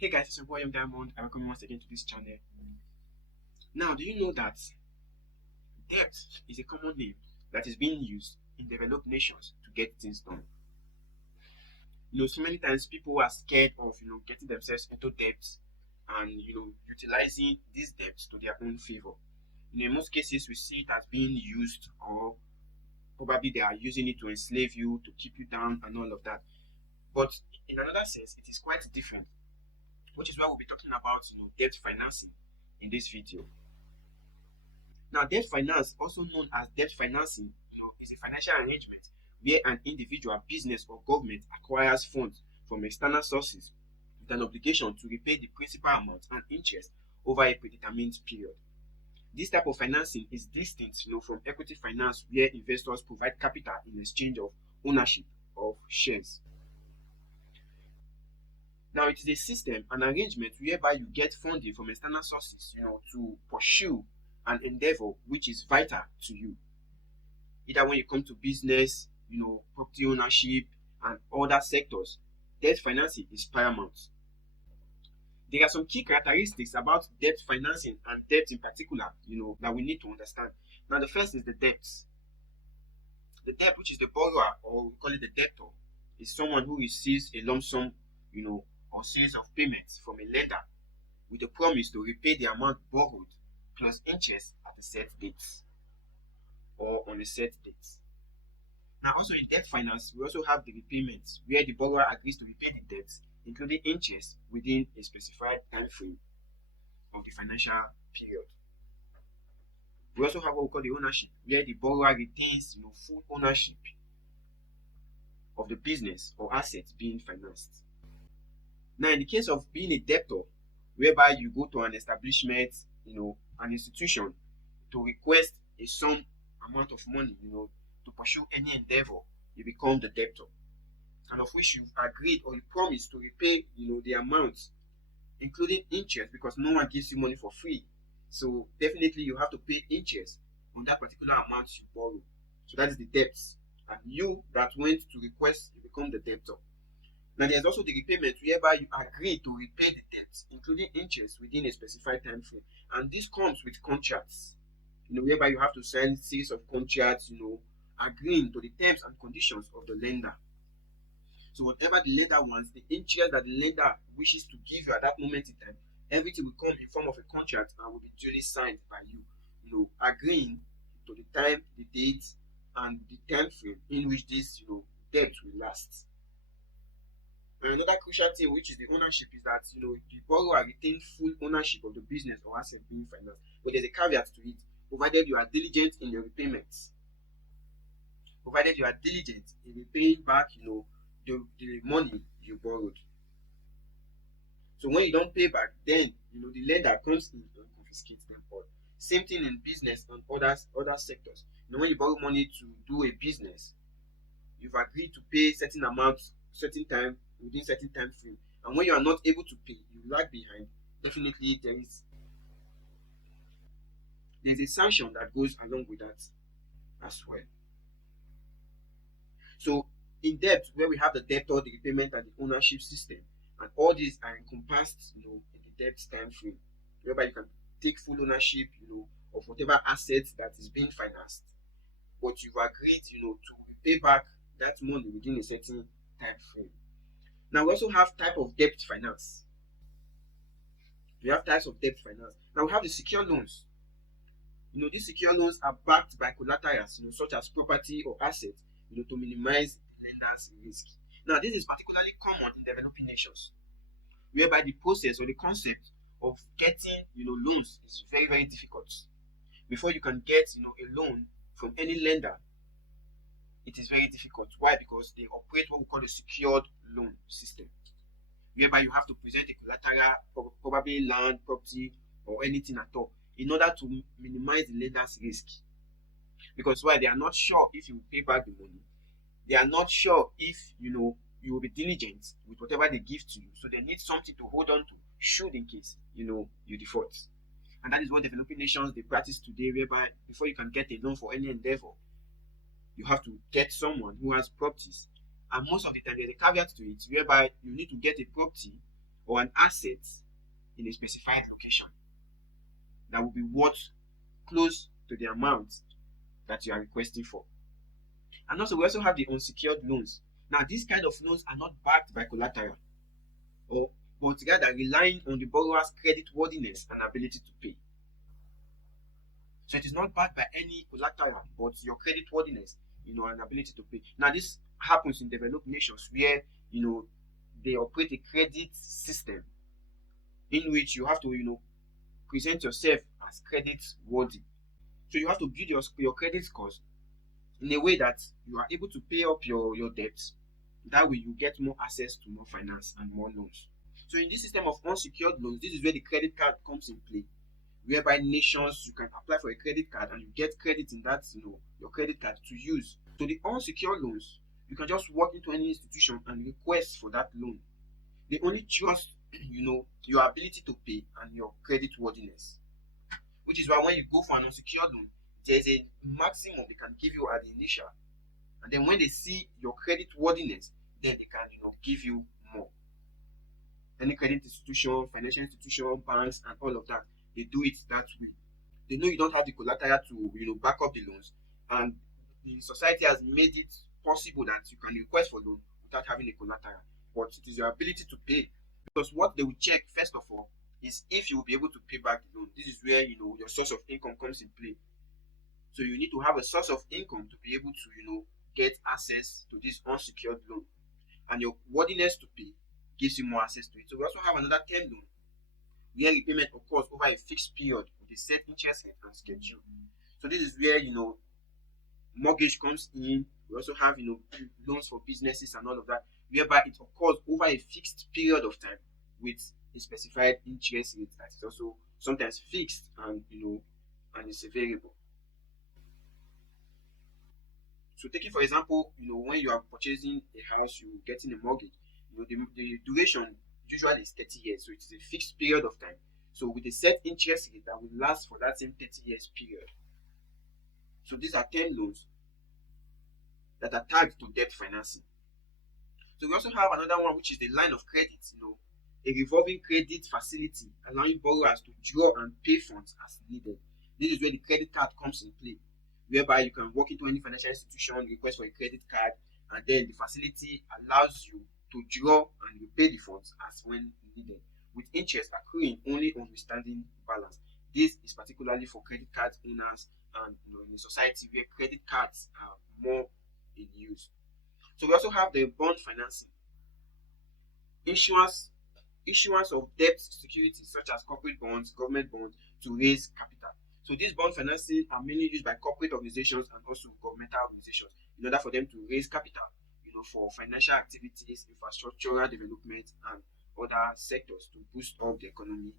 Hey guys, it's your boy Young Diamond. I welcome you once again to this channel. Now, do you know that debt is a common name that is being used in developed nations to get things done? So many times people are scared of getting themselves into debt and utilizing these debts to their own favor. In most cases, we see it as being used, or probably they are using it to enslave you, to keep you down, and all of that. But in another sense, it is quite different, which is why we'll be talking about debt financing in this video. Now, debt finance, also known as debt financing, is a financial arrangement where an individual, business, or government acquires funds from external sources with an obligation to repay the principal amount and interest over a predetermined period. This type of financing is distinct, from equity finance, where investors provide capital in exchange of ownership of shares. Now, it is a system, an arrangement whereby you get funding from external sources, to pursue an endeavor which is vital to you. Either when you come to business, property ownership, and other sectors, debt financing is paramount. There are some key characteristics about debt financing and debt in particular, that we need to understand. Now, the first is the debt. The debt, which is the borrower, or we call it the debtor, is someone who receives a lump sum, or series of payments from a lender with a promise to repay the amount borrowed plus interest at a set date or on a set date. Now, also in debt finance, we also have the repayment, where the borrower agrees to repay the debt, including interest, within a specified time frame of the financial period. We also have what we call the ownership, where the borrower retains full ownership of the business or assets being financed. Now, in the case of being a debtor, whereby you go to an establishment, an institution, to request a sum amount of money, to pursue any endeavor, you become the debtor, and of which you've agreed or you promise to repay, the amount, including interest, because no one gives you money for free. So definitely you have to pay interest on that particular amount you borrow. So that is the debt, and you that went to request, you become the debtor. Now, there's also the repayment, whereby you agree to repay the debt, including interest, within a specified time frame. And this comes with contracts, whereby you have to sign a series of contracts, agreeing to the terms and conditions of the lender. So whatever the lender wants, the interest that the lender wishes to give you at that moment in time, everything will come in form of a contract and will be duly signed by you, agreeing to the time, the date, and the time frame in which this, debt will last. And another crucial thing, which is the ownership, is that the borrower retains full ownership of the business or asset being financed. But there's a caveat to it, provided you are diligent in your repayments. Provided you are diligent in repaying back, the money you borrowed. So when you don't pay back, then the lender comes in and confiscates them all. Same thing in business and other sectors. When you borrow money to do a business, you've agreed to pay certain amounts, certain time, within certain time frame, and when you are not able to pay, you lag behind. Definitely there's a sanction that goes along with that as well. So in debt, where we have the debtor, the repayment, and the ownership system, and all these are encompassed in the debt time frame, whereby you can take full ownership of whatever assets that is being financed, but you've agreed to repay back that money within a certain time frame. Now, we also have type of debt finance. We have types of debt finance. Now, we have the secure loans. These secure loans are backed by collaterals, such as property or assets, to minimize lenders' risk. Now, this is particularly common in developing nations, whereby the process or the concept of getting, loans is very, very difficult. Before you can get, a loan from any lender, it is very difficult. Why? Because they operate what we call the secured loan system, whereby you have to present a collateral, probably land, property, or anything at all, in order to minimize the lender's risk. Because why? They are not sure if you will pay back the money. They are not sure if you will be diligent with whatever they give to you. So they need something to hold on to, should in case you default. And that is what developing nations they practice today, whereby before you can get a loan for any endeavor, you have to get someone who has properties. And most of the time, there's a caveat to it, whereby you need to get a property or an asset in a specified location that will be worth close to the amount that you are requesting for. And also, we also have the unsecured loans. Now, these kind of loans are not backed by collateral, or but rather relying on the borrower's credit worthiness and ability to pay. So it is not backed by any collateral, but your credit worthiness, and ability to pay. Now, this happens in developed nations where they operate a credit system in which you have to present yourself as credit worthy. So you have to build your credit scores in a way that you are able to pay up your debts. That way you get more access to more finance and more loans. So in this system of unsecured loans, this is where the credit card comes in play, whereby nations you can apply for a credit card and you get credit in that your credit card to use. So the unsecured loans, you can just walk into any institution and request for that loan. They only trust your ability to pay and your credit worthiness, which is why when you go for an unsecured loan, there's a maximum they can give you at the initial, and then when they see your credit worthiness, then they can give you more. Any credit institution, financial institution, banks, and all of that, they do it that way. They know you don't have the collateral to back up the loans, and the society has made it possible that you can request for loan without having a collateral. But it is your ability to pay, because what they will check first of all is if you will be able to pay back the loan. This is where your source of income comes in play. So you need to have a source of income to be able to get access to this unsecured loan, and your worthiness to pay gives you more access to it. So we also have another term loan where repayment occurs over a fixed period with a set interest rate and schedule. So this is where mortgage comes in. We also have loans for businesses and all of that, whereby it occurs over a fixed period of time with a specified interest rate that is also sometimes fixed and and it's a variable. So taking for example, when you are purchasing a house, you're getting a mortgage, the duration usually is 30 years. So it is a fixed period of time. So with a set interest rate that will last for that same 30 years period. So these are 10 loans that are tagged to debt financing. So we also have another one, which is the line of credit, a revolving credit facility allowing borrowers to draw and pay funds as needed. This is where the credit card comes in play, whereby you can walk into any financial institution, request for a credit card, and then the facility allows you to draw and repay the funds as when needed, with interest accruing only on outstanding balance. This is particularly for credit card owners and in a society where credit cards are more in use. So we also have the bond financing, issuance of debt securities such as corporate bonds, government bonds to raise capital. So these bond financing are mainly used by corporate organizations and also governmental organizations in order for them to raise capital, for financial activities, infrastructural development, and other sectors to boost up the economic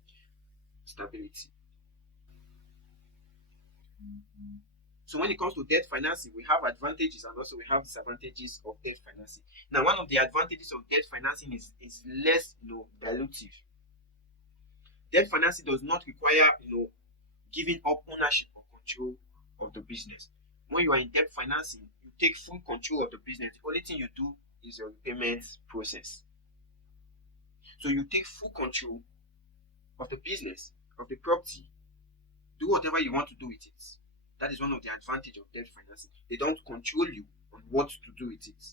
stability. So when it comes to debt financing, we have advantages and also we have disadvantages of debt financing. Now, one of the advantages of debt financing is less dilutive. Debt financing does not require giving up ownership or control of the business. When you are in debt financing, you take full control of the business. The only thing you do is your repayment process. So you take full control of the business, of the property. Do whatever you want to do with it. That is one of the advantages of debt financing. They don't control you on what to do with it,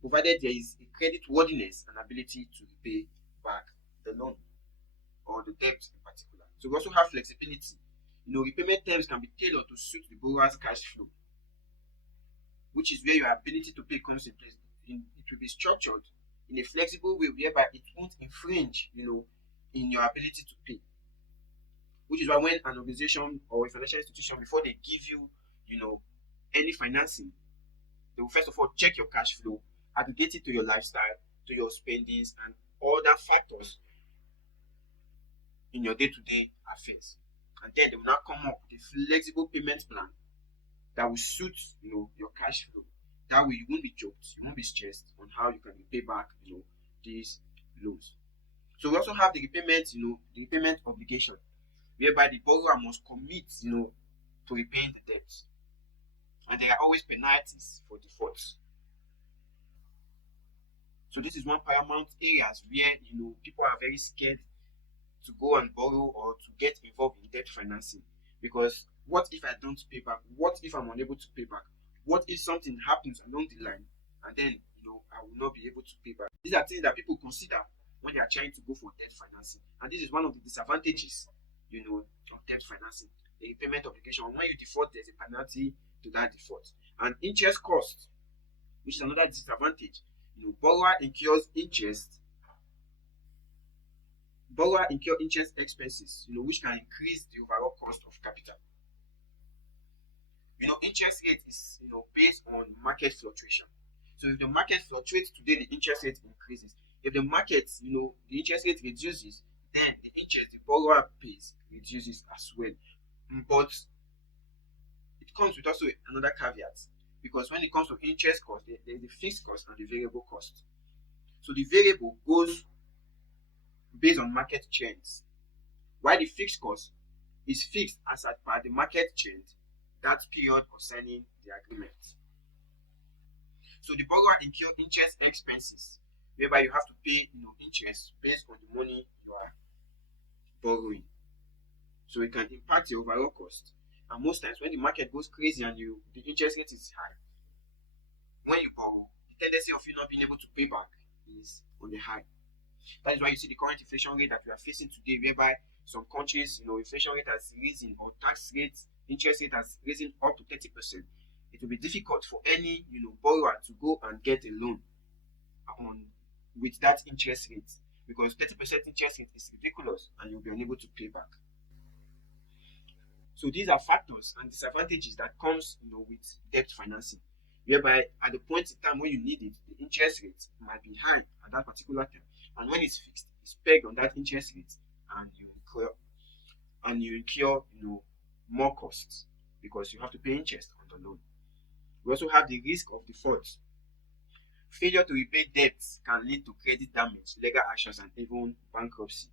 provided there is a credit worthiness and ability to repay back the loan or the debt in particular. So we also have flexibility. Repayment terms can be tailored to suit the borrower's cash flow, which is where your ability to pay comes in place. It will be structured in a flexible way whereby it won't infringe, in your ability to pay. Which is why when an organization or a financial institution, before they give you, any financing, they will first of all check your cash flow, aggregate it to your lifestyle, to your spendings, and other factors in your day-to-day affairs. And then they will now come up with a flexible payment plan that will suit, your cash flow. That way you won't be choked, you won't be stressed on how you can repay back, these loans. So we also have the repayment obligation, whereby the borrower must commit, to repaying the debt. And there are always penalties for defaults. So this is one paramount areas where people are very scared to go and borrow or to get involved in debt financing, because what if I don't pay back? What if I'm unable to pay back? What if something happens along the line and then I will not be able to pay back? These are things that people consider when they are trying to go for debt financing, and this is one of the disadvantages of debt financing. The repayment obligation, when you default, there's a penalty to that default, and interest cost, which is another disadvantage. Borrower incurs interest. Borrower incur interest expenses, which can increase the overall cost of capital. Interest rate is, based on market fluctuation. So if the market fluctuates today, the interest rate increases. If the market, the interest rate reduces, then the interest the borrower pays reduces as well. But it comes with also another caveat, because when it comes to interest cost, there's the fixed cost and the variable cost. So the variable goes based on market trends, while the fixed cost is fixed as per the market trend that period of signing the agreement. So the borrower incur interest expenses, whereby you have to pay interest based on the money you are borrowing. So it can impact your overall cost. And most times when the market goes crazy and the interest rate is high, when you borrow, the tendency of you not being able to pay back is on the high. That is why you see the current inflation rate that we are facing today, whereby some countries, inflation rate has risen, or tax rates, interest rate has risen up to 30%. It will be difficult for any, borrower to go and get a loan with that interest rate, because 30% interest rate is ridiculous and you'll be unable to pay back. So these are factors and disadvantages that comes, with debt financing, whereby at the point in time when you need it, the interest rate might be high at that particular time, and when it's fixed, it's pegged on that interest rate, and you incur more costs because you have to pay interest on the loan. We also have the risk of default. Failure to repay debts can lead to credit damage, legal actions, and even bankruptcy.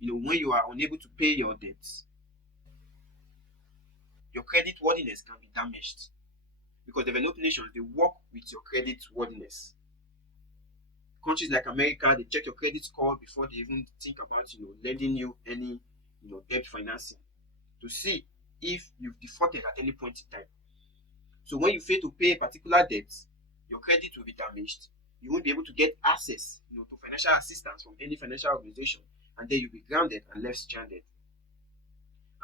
When you are unable to pay your debts, your credit worthiness can be damaged, because developed nations, they work with your credit worthiness. Countries like America, they check your credit score before they even think about lending you any debt financing, to see if you've defaulted at any point in time. So when you fail to pay a particular debt, your credit will be damaged. You won't be able to get access to financial assistance from any financial organization, and then you'll be grounded and left stranded.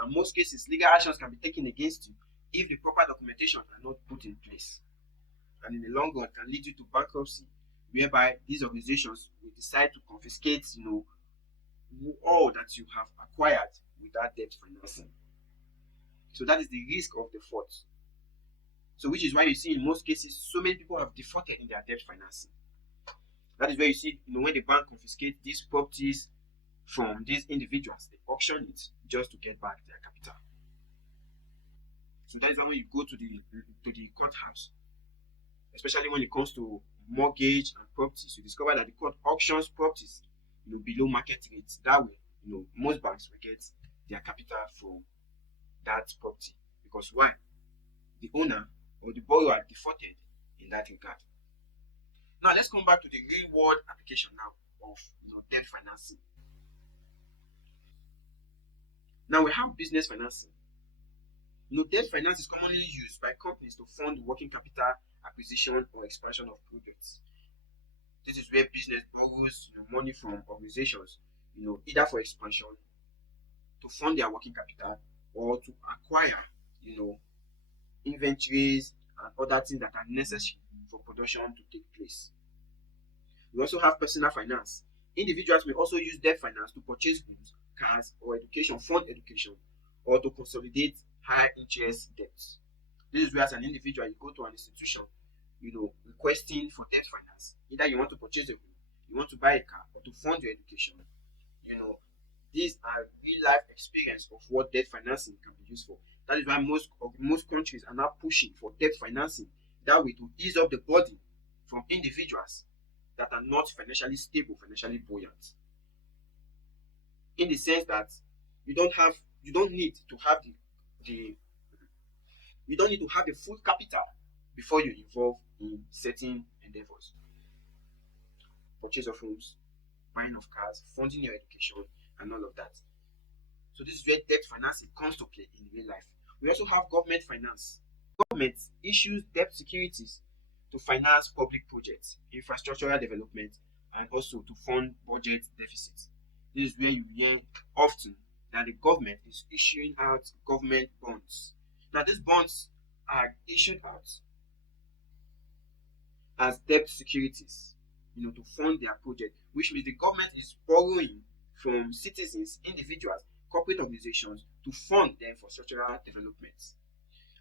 In most cases, legal actions can be taken against you if the proper documentation are not put in place, and in the long run can lead you to bankruptcy, whereby these organizations will decide to confiscate all that you have acquired with that debt financing. So that is the risk of default. So which is why you see in most cases so many people have defaulted in their debt financing. That is where you see when the bank confiscates these properties from these individuals, they auction it just to get back their capital. So that is why when you go to the courthouse, especially when it comes to mortgage and properties, you discover that the court auctions properties below market rates. That way, most banks will get their capital from that property, because why? The owner or the borrower defaulted in that regard. Now let's come back to the real world application now of debt financing. Now we have business financing. Debt finance is commonly used by companies to fund working capital acquisition or expansion of projects. This is where business borrows money from organizations, either for expansion, to fund their working capital, or to acquire, inventories and other things that are necessary for production to take place. We also have personal finance. Individuals may also use debt finance to purchase goods, cars, or fund education, or to consolidate high interest debts. This is where, as an individual, you go to an institution, requesting for debt finance. Either you want to purchase a home, you want to buy a car, or to fund your education. These are real life experience of what debt financing can be used for. That is why most countries are now pushing for debt financing, that way to ease up the burden from individuals that are not financially stable, financially buoyant. In the sense that you don't need to have the full capital before you involve in certain endeavors. purchase of homes, buying of cars, funding your education, and all of that. So this is where debt financing comes to play in real life. We also have government finance. Government issues debt securities to finance public projects, infrastructural development, and also to fund budget deficits. This is where you hear often that the government is issuing out government bonds. Now, these bonds are issued out as debt securities, to fund their project, which means the government is borrowing from citizens, individuals, corporate organizations to fund their infrastructural developments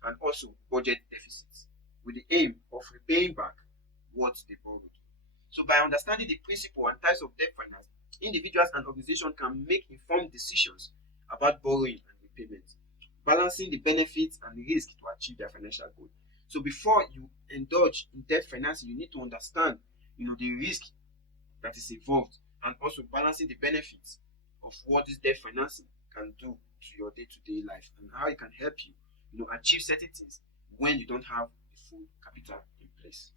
and also budget deficits with the aim of repaying back what they borrowed. So by understanding the principle and types of debt finance, individuals and organizations can make informed decisions about borrowing and repayment, balancing the benefits and the risk to achieve their financial goal. So before you indulge in debt financing, you need to understand, the risk that is involved and also balancing the benefits of what this debt financing can do to your day-to-day life and how it can help you, achieve certain things when you don't have the full capital in place.